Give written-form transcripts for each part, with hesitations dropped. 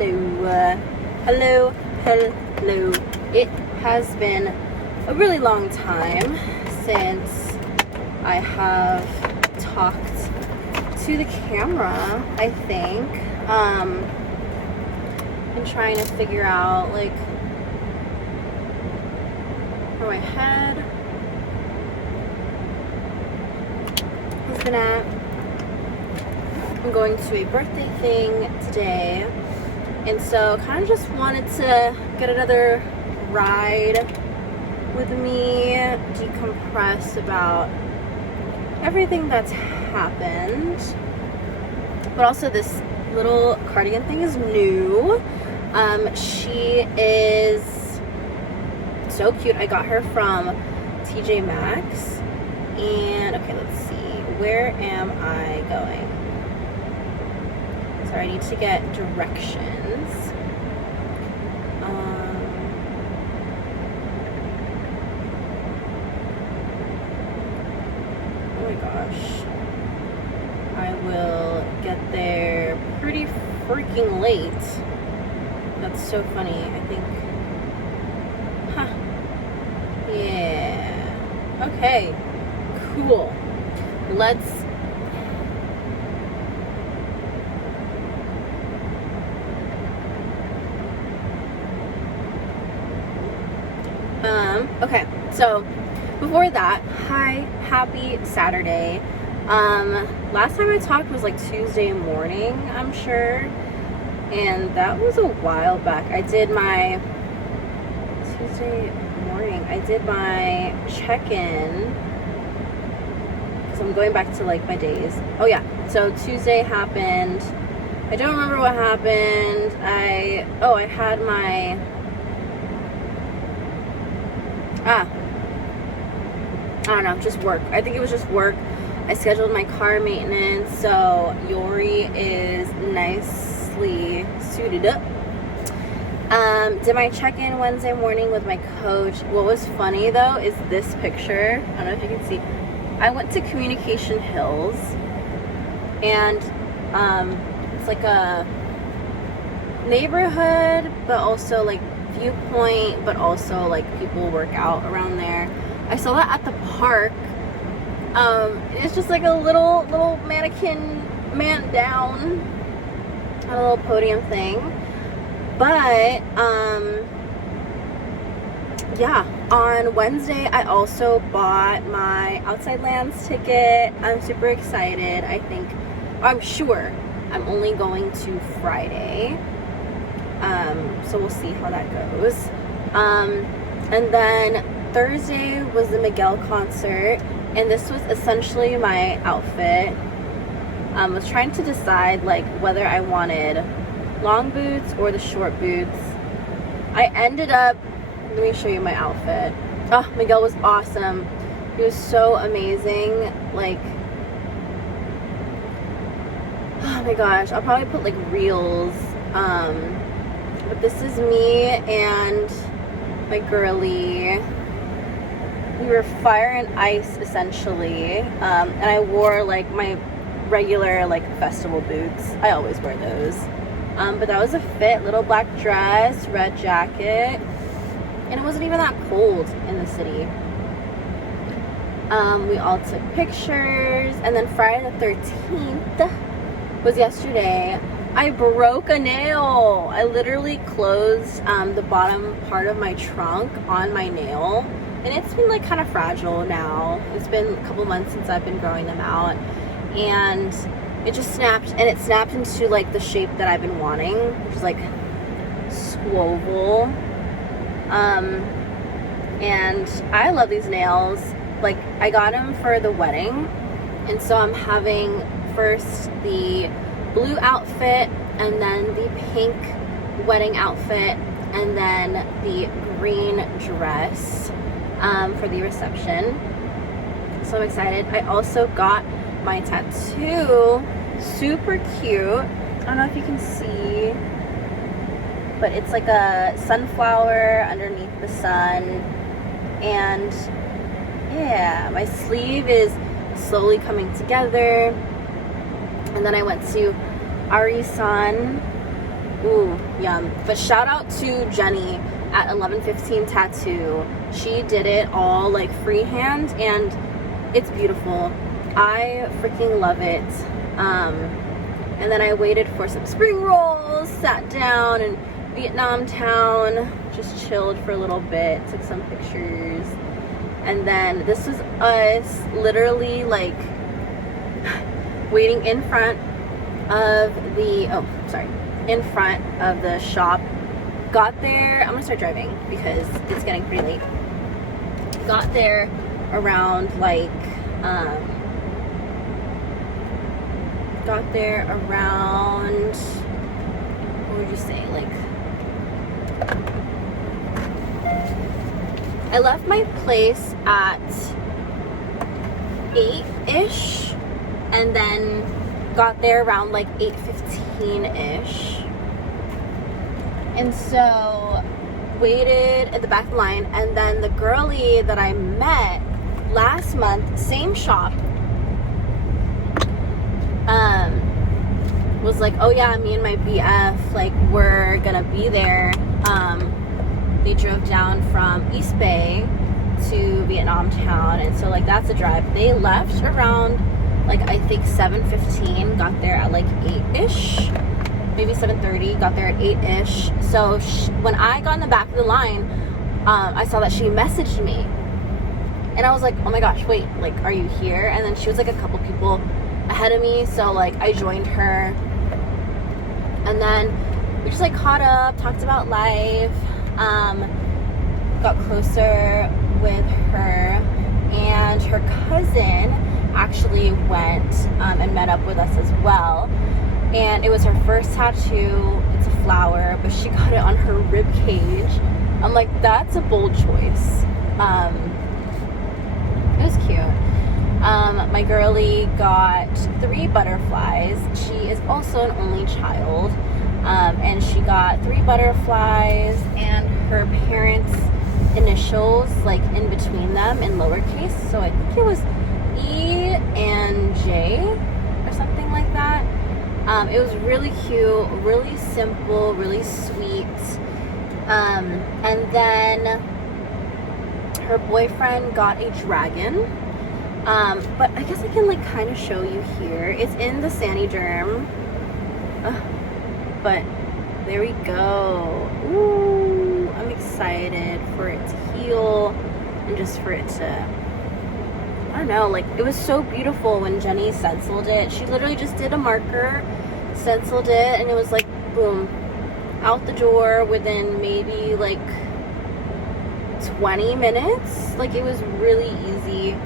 Hello. It has been a really long time since I have talked to the camera, I think. Been trying to figure out like where my head has been at. I'm going to a birthday thing today, and so kind of just wanted to get another ride with me, decompress about everything that's happened. But also this little cardigan thing is new. She is so cute. I got her from TJ Maxx. And okay, let's see, where am I going? So I need to get directions. Oh my gosh. I will get there pretty freaking late. That's so funny. I think. Huh. Yeah. Okay. Cool. Let's. Okay, so before that, hi, happy Saturday. Last time I talked was like Tuesday morning, I'm sure, and that was a while back. I did my Tuesday morning, I did my check-in, so I'm going back to like my days. Oh yeah, so Tuesday happened. I don't remember what happened. I had my I don't know, just work. I think it was just work. I scheduled my car maintenance, so Yori is nicely suited up. Did my check-in Wednesday morning with my coach. What was funny though is this picture. I don't know if you can see. I went to Communication Hills, and it's like a neighborhood, but also like viewpoint, but also like people work out around there. I saw that at the park. It's just like a little mannequin man down on a little podium thing. But yeah, on Wednesday I also bought my Outside Lands ticket. I'm super excited. I'm sure I'm only going to Friday. So we'll see how that goes. And then Thursday was the Miguel concert, and this was essentially my outfit. I was trying to decide like whether I wanted long boots or the short boots. I ended up, let me show you my outfit. Oh, Miguel was awesome. He was so amazing. Like, oh my gosh, I'll probably put like reels. But this is me and my girly. We were fire and ice essentially. And I wore like my regular like festival boots. I always wear those. But that was a fit. Little black dress, red jacket. And it wasn't even that cold in the city. We all took pictures. And then Friday the 13th was yesterday. I broke a nail. I literally closed the bottom part of my trunk on my nail, and it's been like kind of fragile now. It's been a couple months since I've been growing them out, and it just snapped, and it snapped into like the shape that I've been wanting, which is like swivel. And I love these nails. Like, I got them for the wedding, and so I'm having first the blue outfit, and then the pink wedding outfit, and then the green dress for the reception. So I'm excited. I also got my tattoo. Super cute. I don't know if you can see, but it's like a sunflower underneath the sun. And yeah, my sleeve is slowly coming together. And then I went to Arisan Ooh, yum. But shout out to Jennie at 1115 Tattoo. She did it all like freehand and it's beautiful. I freaking love it. And then I waited for some spring rolls, sat down in Vietnam town, just chilled for a little bit, took some pictures. And then this was us literally like waiting in front of the, in front of the shop. Got there, I'm gonna start driving because it's getting pretty late. Got there around like, what would you say, like, I left my place at 8-ish and then got there around like 8:15-ish. And so waited at the back of the line, and then the girlie that I met last month, same shop, was like, oh yeah, me and my BF, like, we're gonna be there. They drove down from East Bay to Vietnam town, and so like that's a drive. They left around like I think 7:15, got there at like 8-ish, maybe 7:30, got there at 8-ish. So when I got in the back of the line, I saw that she messaged me, and I was like, oh my gosh, wait, like, are you here? And then she was like a couple people ahead of me, so like I joined her, and then we just like caught up, talked about life, got closer with her, and her cousin actually went and met up with us as well. And it was her first tattoo. It's a flower, but she got it on her rib cage. I'm like, that's a bold choice. It was cute. My girlie got 3 butterflies. She is also an only child, and she got 3 butterflies and her parents' initials like in between them in lowercase. So I think it was E and J or something like that. It was really cute, really simple, really sweet. And then her boyfriend got a dragon. But I guess I can like kind of show you here. It's in the Saniderm. But there we go. Ooh, I'm excited for it to heal and just for it to, I don't know, like, it was so beautiful when Jennie stenciled it. She literally just did a marker, stenciled it, and it was like, boom, out the door within maybe like 20 minutes. Like, it was really easy.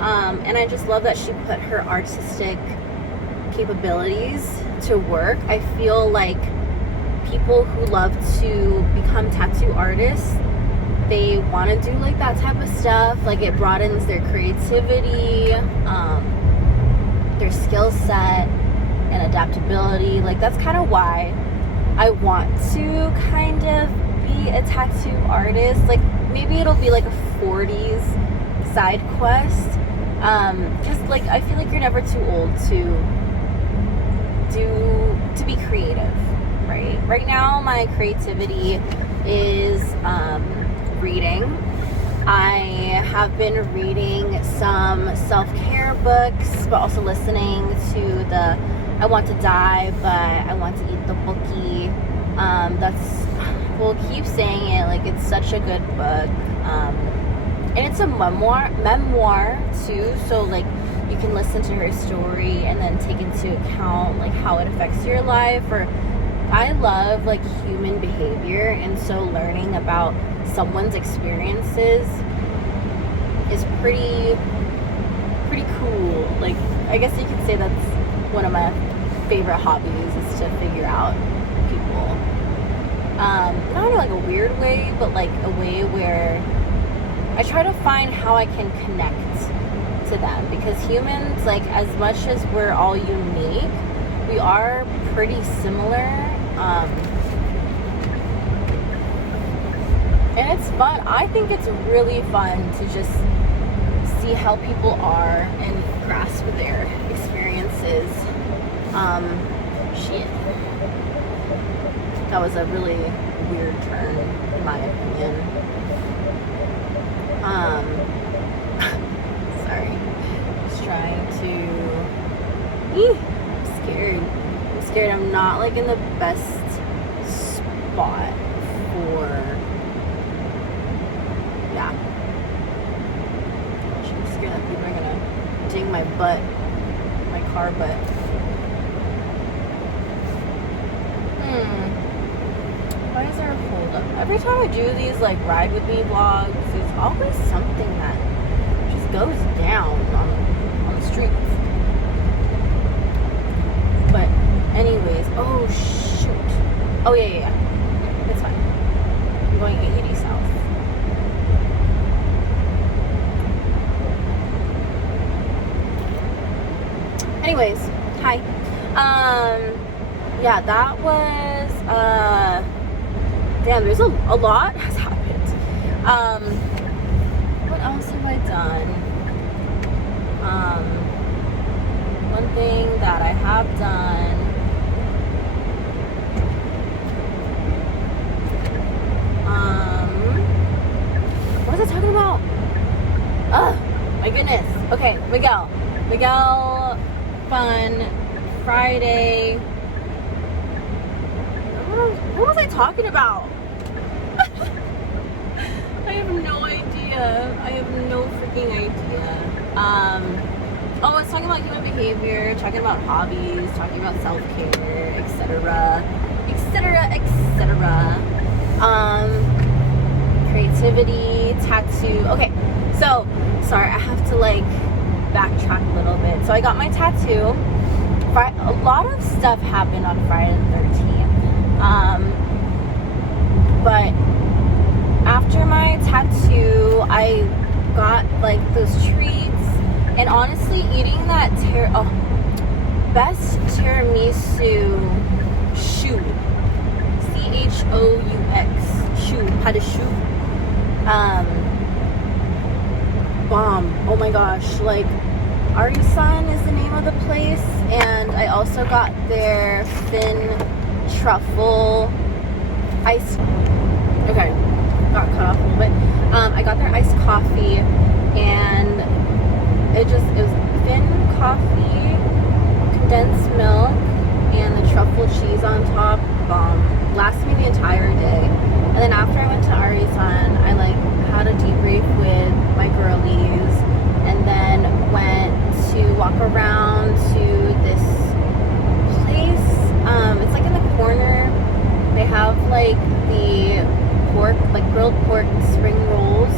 And I just love that she put her artistic capabilities to work. I feel like people who love to become tattoo artists, they want to do like that type of stuff. Like, it broadens their creativity, their skill set and adaptability. Like, that's kind of why I want to kind of be a tattoo artist. Like, maybe it'll be like a 40s side quest, because like I feel like you're never too old to be creative, right? Right now my creativity is reading. I have been reading some self-care books, but also listening to the I Want to Die, but I Want to Eat the Bookie. That's, we'll keep saying it, like, it's such a good book. And it's a memoir too, so like you can listen to her story and then take into account like how it affects your life. Or I love like human behavior, and so learning about someone's experiences is pretty cool. Like, I guess you could say that's one of my favorite hobbies, is to figure out people. Not in like a weird way, but like a way where I try to find how I can connect to them, because humans, like, as much as we're all unique, we are pretty similar. And it's fun. I think it's really fun to just see how people are and grasp their experiences. Shit. That was a really weird turn, in my opinion. Sorry. Just trying to... I'm scared. I'm scared. I'm not like in the best spot for... Yeah. I'm scared that people are gonna ding my butt. My car butt. Why is there a hold up? Every time I do these like ride with me vlogs, there's always something that just goes down on the streets. But anyways, oh shoot. Oh yeah. It's fine. I'm going 80 south. Anyways, hi. Yeah, that was damn, there's a lot has happened. What else have I done? One thing that I have done, what was I talking about? Oh my goodness. Okay, Miguel, fun Friday. What was I talking about? I have no idea. I have no freaking idea. Oh, I was talking about human behavior, talking about hobbies, talking about self-care, etc. Creativity, tattoo. Okay, so sorry, I have to like backtrack a little bit. So I got my tattoo. A lot of stuff happened on Friday the 13th. But after my tattoo, I got like those treats, and honestly, eating that best tiramisu choux, CHOUX, choux, had a choux, bomb. Oh my gosh, like Arisan is the name of the place, and I also got their thin truffle ice. Okay, got cut off a little bit. I got their iced coffee, and it was thin coffee, condensed milk, and the truffle cheese on top. Bomb. Lasted me the entire day. And then after I went to Arisan, I like had a debrief with my girlies, and then went to walk around to this place. It's like in the corner. They have like the pork, like grilled pork spring rolls,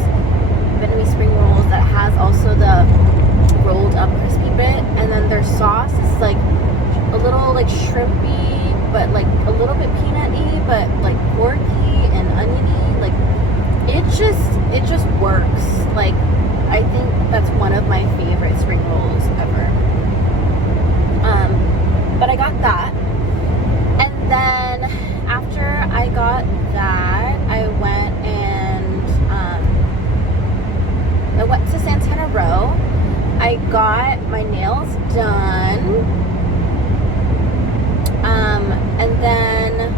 Vietnamese spring rolls that has also the rolled up crispy bit, and then their sauce is like a little like shrimpy, but like a little bit peanutty, but like porky and oniony. Like it just works. Like I think that's one of my favorite spring rolls ever. But I got that, and then after I got that, I went to Santana Row. I got my nails done, and then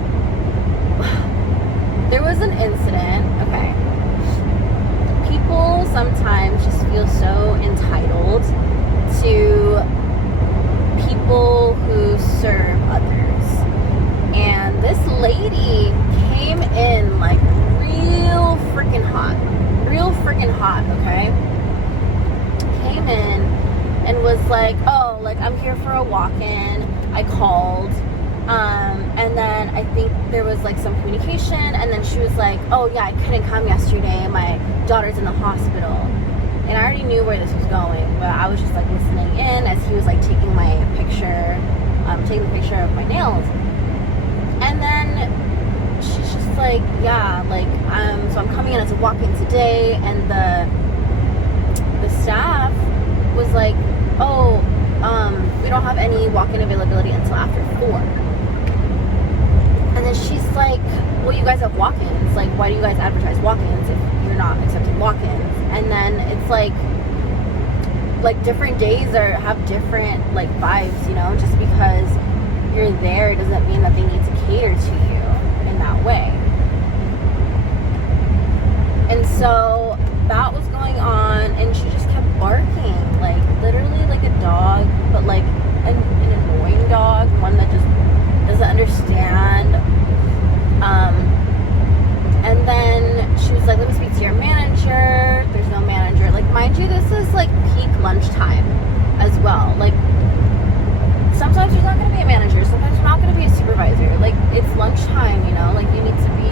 there was an incident. Okay, people sometimes just feel so entitled to people who serve others, and this lady came in like real freaking hot, okay? Came in and was like, oh, like I'm here for a walk-in. I called, and then I think there was like some communication, and then she was like, oh yeah, I couldn't come yesterday, my daughter's in the hospital. And I already knew where this was going, but I was just like listening in as he was like taking my picture, taking the picture of my nails. And then she's just like, yeah, like, so I'm coming in as a walk-in today, and the staff was like, oh, we don't have any walk-in availability until after 4. And then she's like, well, you guys have walk-ins. Like, why do you guys advertise walk-ins if you're not accepting walk-ins? And then it's like different days have different like vibes, you know. Just because you're there doesn't mean that they need to cater to you. And mind you, this is like peak lunchtime as well. Like, sometimes you're not going to be a manager, sometimes you're not going to be a supervisor. Like, it's lunchtime, you know, like you need to be,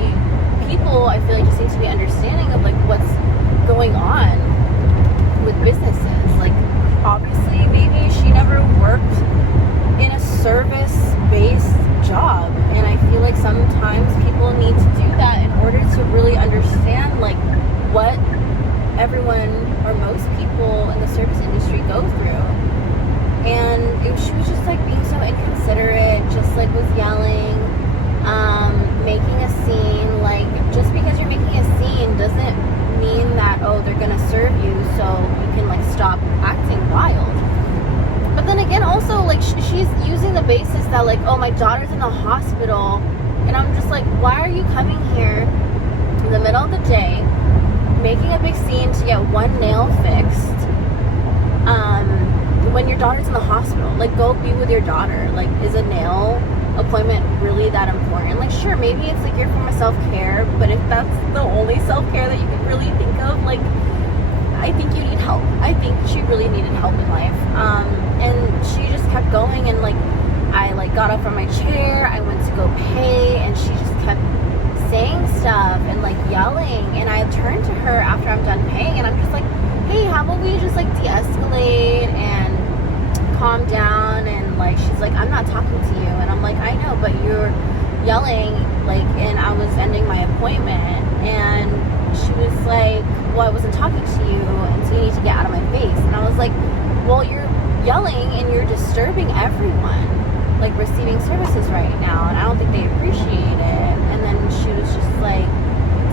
people I feel like just need to be understanding of like what's going on with businesses. Like, obviously maybe she never worked in a service-based job, and I feel like sometimes people need to do that in order to really understand like what everyone or most people in the service industry go through. And she was just like being so inconsiderate, just like was yelling, making a scene. Like, just because you're making a scene doesn't mean that, oh, they're gonna serve you so you can like stop acting wild. But then again, also like she's using the basis that like, oh, my daughter's in the hospital, and I'm just like, why are you coming here in the middle of the day making a big scene to get one nail fixed when your daughter's in the hospital? Like, go be with your daughter. Like, is a nail appointment really that important? Like, sure, maybe it's like your form of self-care, but if that's the only self-care that you can really think of, like, I think you need help. I think she really needed help in life. And she just kept going, and like, I like got up from my chair, I went to go pay, and she just kept saying stuff and like yelling. And I turned to her after I'm done paying, and I'm just like, hey, how about we just like de-escalate and calm down? And like, she's like, I'm not talking to you. And I'm like, I know, but you're yelling, like, and I was ending my appointment. And she was like, well, I wasn't talking to you, and so you need to get out of my face. And I was like, well, you're yelling and you're disturbing everyone like receiving services right now, and I don't think they appreciate it. And then she was just like,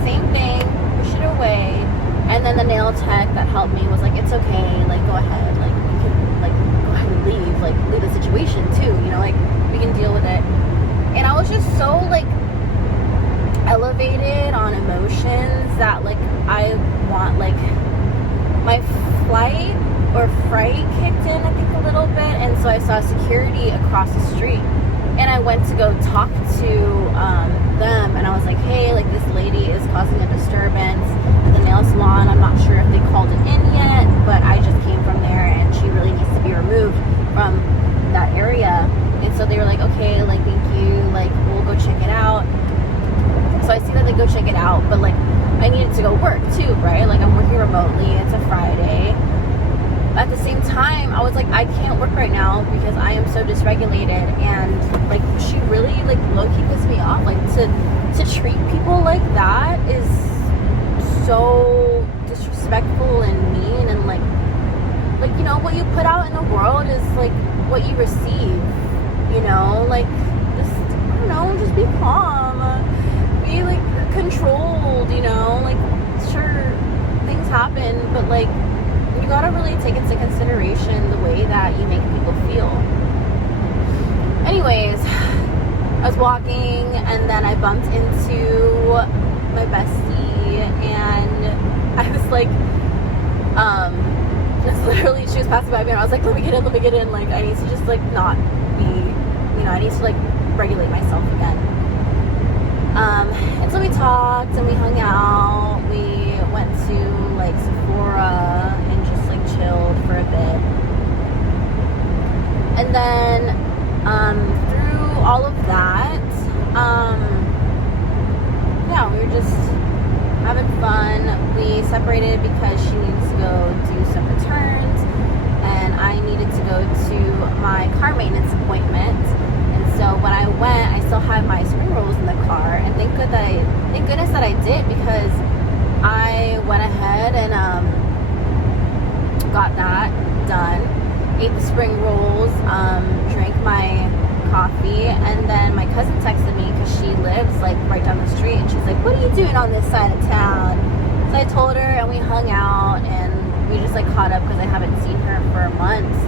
same thing, push it away. And then the nail tech that helped me was like, it's okay, like, go ahead, like, you can like go ahead and leave the situation too, you know, like, we can deal with it. And I was just so like elevated on emotions that like I want, like, my flight or fright kicked in, I think, a little bit. And so I saw security across the street, and I went to go talk to them, and I was like, hey, like, this lady is causing a disturbance at the nail salon. I'm not sure if they called it in yet, but I just came from there, and she really needs to be removed from that area. And so they were like, okay, like, thank you, like, we'll go check it out. So I see that they go check it out, but like, I needed to go work too, right? Like, I'm working remotely, it's a Friday. At the same time, I was like, I can't work right now because I am so dysregulated. And like, she really like low-key pissed me off. Like, to treat people like that is so disrespectful and mean. And like, you know, what you put out in the world is like what you receive, you know? Like, just, I don't know, just be calm, be like controlled, you know? Like, sure, things happen, but like, you gotta really take into consideration the way that you make people feel. Anyways, I was walking, and then I bumped into my bestie, and I was like, just literally, she was passing by me, and I was like, let me get in, like, I need to just like not be, you know, I need to like regulate myself again. And so we talked, and we hung out, we went to like Sephora and just like chilled for a bit. And then through all of that, yeah, we were just having fun. We separated because she needed to go do some returns, and I needed to go to my car maintenance appointment. And so when I went, I still had my spring rolls in the car, and thank goodness that I did, because I went ahead and got that done, ate the spring rolls, drank my coffee, and then my cousin texted me because she lives like right down the street, and she's like, what are you doing on this side of town? So I told her, and we hung out, and we just like caught up because I haven't seen her for months,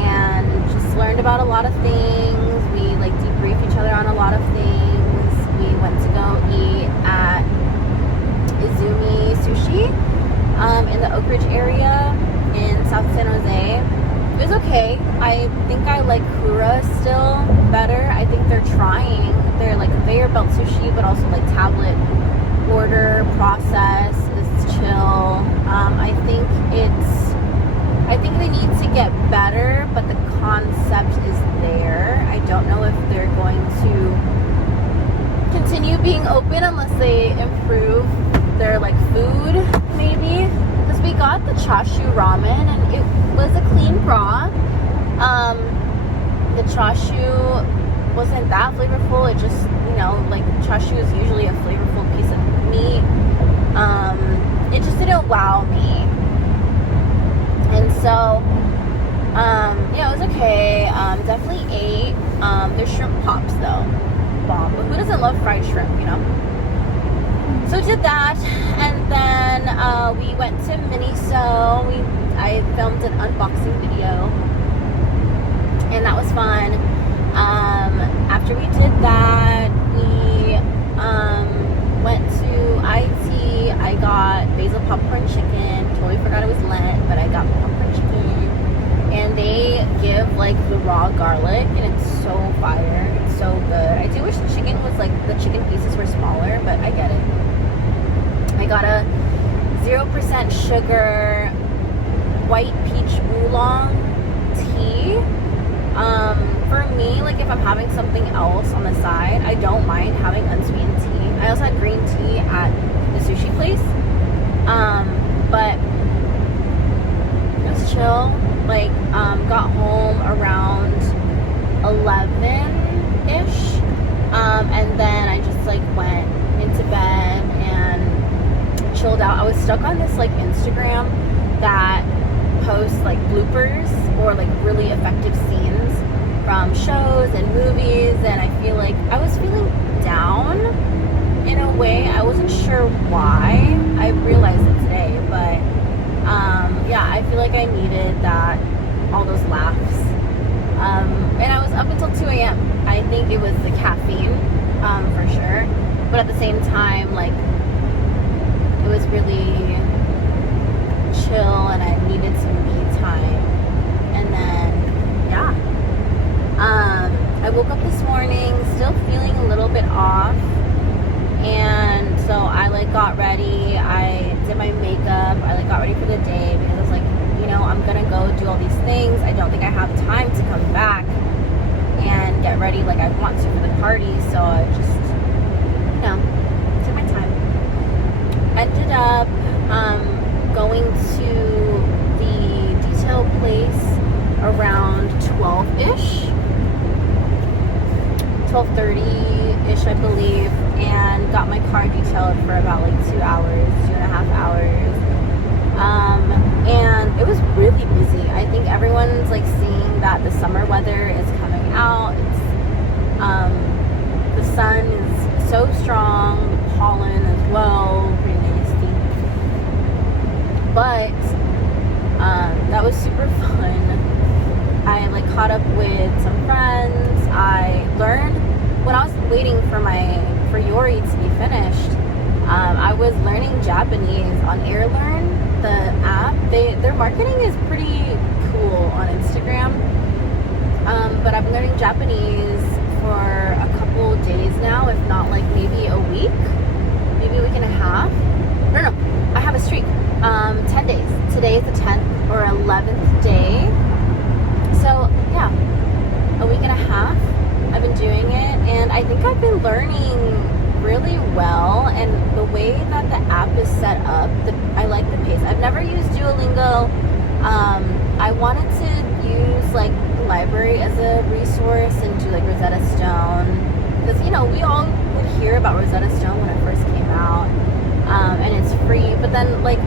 and just learned about a lot of things. We like debriefed each other on a lot of things. We went to go eat at Izumi Sushi in the Oak Ridge area in South San Jose. It was okay. I think I like Kura still better. I think they're trying. They're like conveyor belt sushi, but also like tablet order process is chill. I think they need to get better, but the concept is there. I don't know if they're going to continue being open unless they improve their like food, maybe. Because we got the chashu ramen and it was a clean broth. The chashu wasn't that flavorful. It just, you know, like chashu is usually a flavorful piece of meat. It just didn't wow me. And so, yeah, it was okay. Definitely ate. Their shrimp pops though, bomb. But who doesn't love fried shrimp, you know? So we did that, and then we went to Miniso. I filmed an unboxing video, and that was fun. After we did that, we went to IT. I got basil popcorn chicken. Totally forgot it was Lent, but I got popcorn chicken. And they give like the raw garlic, and it's so fire. It's so good. I do wish the chicken was like, the chicken pieces were smaller, but I get it. I got a 0% sugar white peach oolong tea. For me, like if I'm having something else on the side, I don't mind having unsweetened tea. I also had green tea at the sushi place. But it was chill. Like, got home around 11-ish. And then I just like went into bed and chilled out. I was stuck on this like Instagram that posts like bloopers or like really effective scenes from shows and movies, and I feel like I was feeling down in a way. I wasn't sure why. I realized it today, but yeah, I feel like I needed that, all those laughs. And I was up until 2 a.m. I think it was the caffeine, for sure. But at the same time, like, it was really chill and I needed some me time. And then, yeah. I woke up this morning still feeling a little bit off. And so I like got ready. I did my makeup. I like got ready for the day because I was like, you know, I'm gonna go do all these things. I don't think I have time to come back and get ready like I want to for the party. So I just, you know, took my time. Ended up going to the detail place around 12-ish. 12:30-ish, I believe, and got my car detailed for about like 2 hours, 2.5 hours. And it was really busy. I think everyone's like seeing that the summer weather is coming out. It's, the sun is so strong, the pollen as well, pretty nasty. But that was super fun. I like caught up with some friends. I learned when I was waiting for Yori to be finished. I was learning Japanese on AirLearn, the app. Their marketing is pretty cool on Instagram. But I'm learning Japanese for a couple days now, if not like maybe a week, maybe a week and a half. No, I have a streak. 10 days. Today is the 10th or 11th day. So yeah, a week and a half I've been doing it, and I think I've been learning really well. And the way that the app is set up, I like the pace. I've never used Duolingo. I wanted to use like the library as a resource and do like Rosetta Stone, because you know we all would hear about Rosetta Stone when it first came out, and it's free. But then like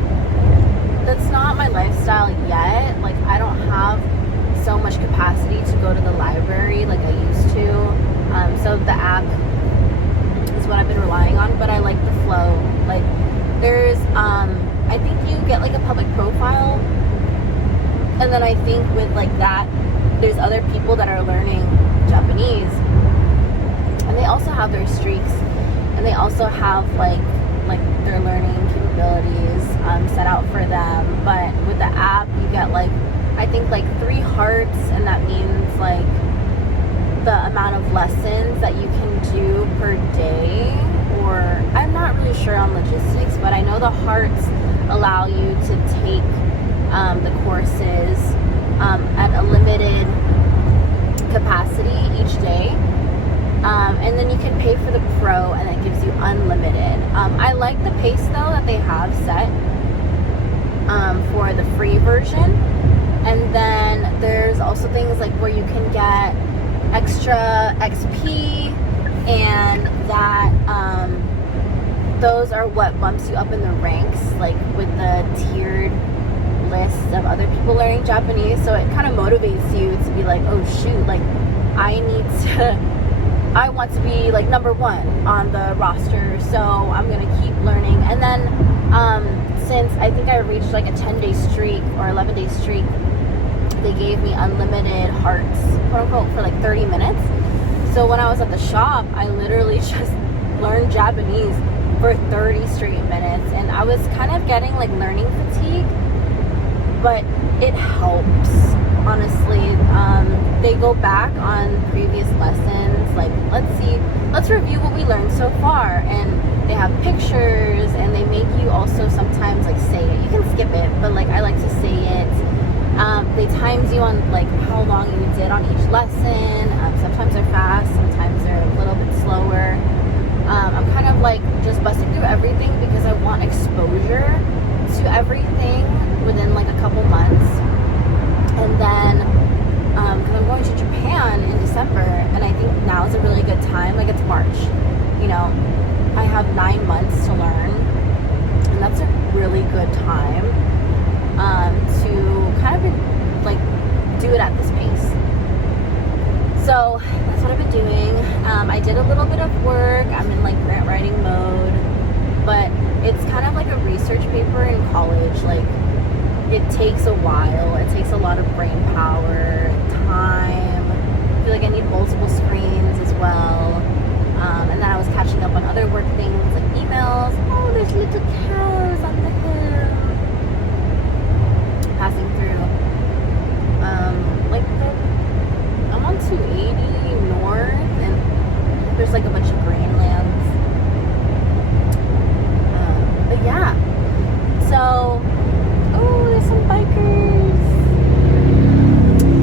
that's not my lifestyle yet. Like I don't have so much capacity to go to the library like I used to. So the app is what I've been relying on, but I like the flow. Like there's I think you get like a public profile, and then I think with like that there's other people that are learning Japanese, and they also have their streaks, and they also have like their learning capabilities set out for them. But with the app you get like I think like 3 hearts, and that means like the amount of lessons that you can do per day, or I'm not really sure sure on logistics, but I know the hearts allow you to take the courses at a limited capacity each day. And then you can pay for the pro, and it gives you unlimited. I like the pace though that they have set for the free version. And then there's also things like where you can get extra XP, and that those are what bumps you up in the ranks, like with the tiered list of other people learning Japanese. So it kind of motivates you to be like, oh shoot, like I want to be like number one on the roster, so I'm gonna keep learning. And then since I think I reached like a 10-day streak or 11-day streak, they gave me unlimited hearts, quote unquote, for like 30 minutes. So when I was at the shop, I literally just learned Japanese for 30 straight minutes, and I was kind of getting like learning fatigue, but it helps, honestly. They go back on previous lessons, like let's review what we learned so far, and they have pictures, and they make you also sometimes like say it. You can skip it, but like I like to say it. They times you on like how long you did on each lesson. Sometimes they're fast, sometimes they're a little bit slower. I'm kind of like just busting through everything because I want exposure to everything within like a couple months. And then because I'm going to Japan in December, and I think now is a really good time. Like it's March, you know, I have 9 months to learn, and that's a really good time to kind of like do it at this pace. So that's what I've been doing. I did a little bit of work. I'm in like grant writing mode, but it's kind of like a research paper in college. Like it takes a while. It takes a lot of brain power, time. I feel like I need multiple screens as well. And then I was catching up on other work things like emails. Oh, there's little cows on the hill passing through. I'm on 280 north, and there's like a bunch of grainlands. But yeah, so there's some bikers.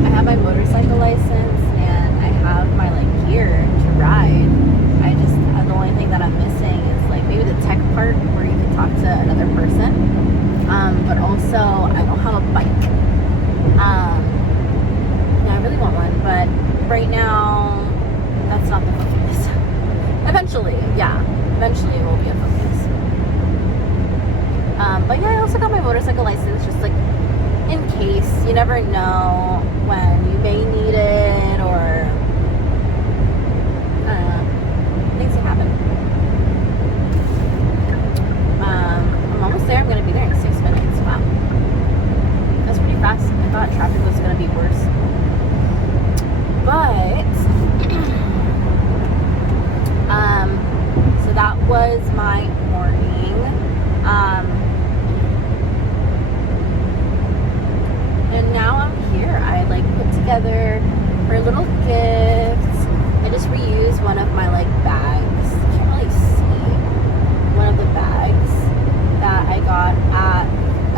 I have my motorcycle license, and I have my like gear to ride. The only thing that I'm missing is like maybe the tech part where you can talk to another person. But also I don't have a bike. I really want one, but right now that's not the focus. Eventually it will be a focus. But yeah, I also got my motorcycle license just like in case. You never know when you may need it, or things can happen. I'm almost there. I'm going to be there in 6 minutes. Wow. That's pretty fast. I thought traffic was going to be worse. But, so that was my morning. And now I'm here. I like put together her little gifts. I just reused one of my like bags. You can't really see one of the bags that I got at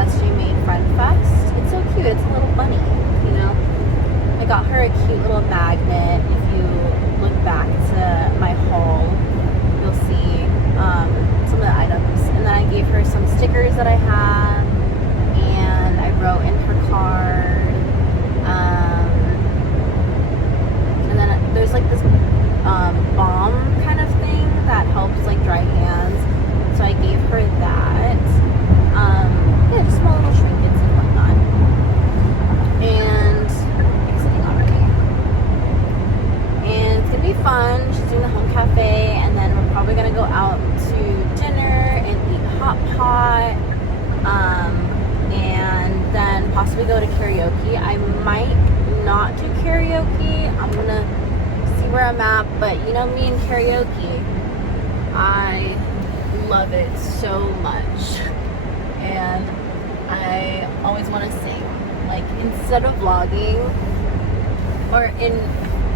SJ Made Friend Fest. It's so cute. It's a little bunny, you know. I got her a cute little magnet. If you look back to my haul, you'll see some of the items. And then I gave her some stickers that I have, and I wrote in her card. And then there's like this balm kind of thing that helps like dry hands. So I gave her that. Yeah, just small little trinkets and whatnot. And exiting already. And it's gonna be fun. She's doing the home cafe, and then we're probably gonna go out to dinner and eat hot pot. And then possibly go to karaoke. I might not do karaoke. I'm gonna see where I'm at, but you know me and karaoke, I love it so much, and I always want to sing. Like instead of vlogging, or in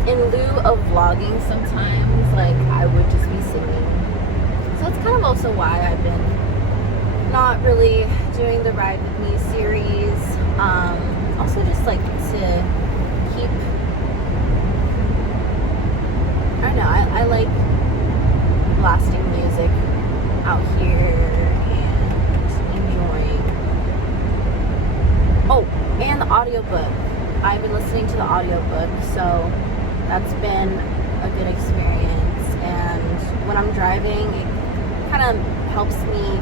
lieu of vlogging, sometimes like I would just be singing. So it's kind of also why I've been not really doing the Ride With Me series. Also just like to keep, I don't know, I like blasting music out here and enjoying. Oh, and the audiobook. I've been listening to the audiobook, so that's been a good experience. And when I'm driving, it kind of helps me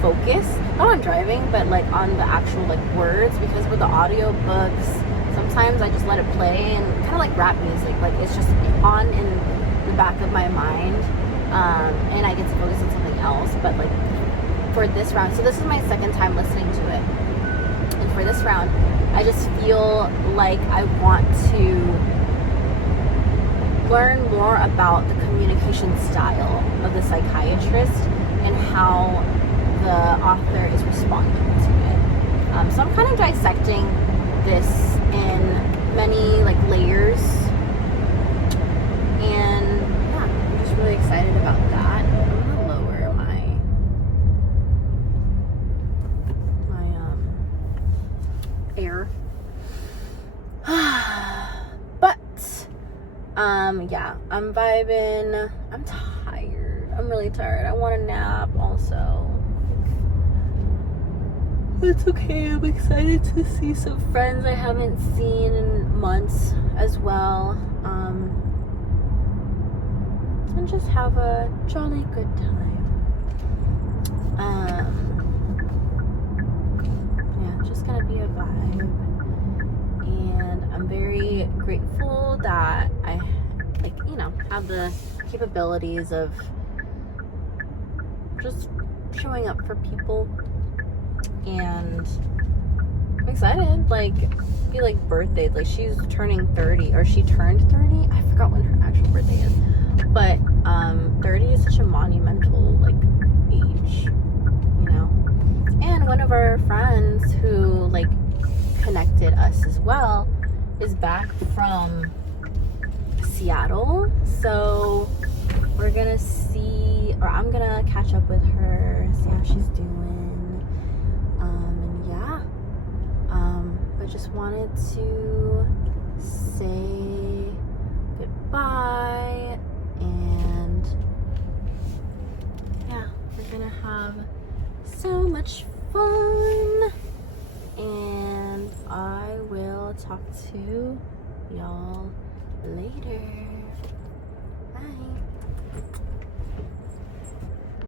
focus, not on driving, but like on the actual like words, because with the audiobooks, sometimes I just let it play and kind of like rap music, like it's just on in the back of my mind, and I get to focus on something else. But like for this round, so this is my second time listening to it, and for this round I just feel like I want to learn more about the communication style of the psychiatrist and how the author is responding to it. So I'm kind of dissecting this in many like layers, and yeah, I'm just really excited about that. I'm gonna lower my air. But yeah, I'm vibing. I'm tired. I'm really tired. I want a nap also. It's okay. I'm excited to see some friends I haven't seen in months as well. And just have a jolly good time. Yeah, just gonna be a vibe. And I'm very grateful that I, like, you know, have the capabilities of just showing up for people. And I'm excited. Like, be like birthdays. Like, she's turning 30, or she turned 30. I forgot when her actual birthday is. But 30 is such a monumental like age, you know. And one of our friends who like connected us as well is back from Seattle. So we're gonna see, or I'm gonna catch up with her, see how she's doing. And yeah, but just wanted to say goodbye, and yeah, we're gonna have so much fun, and I will talk to y'all later.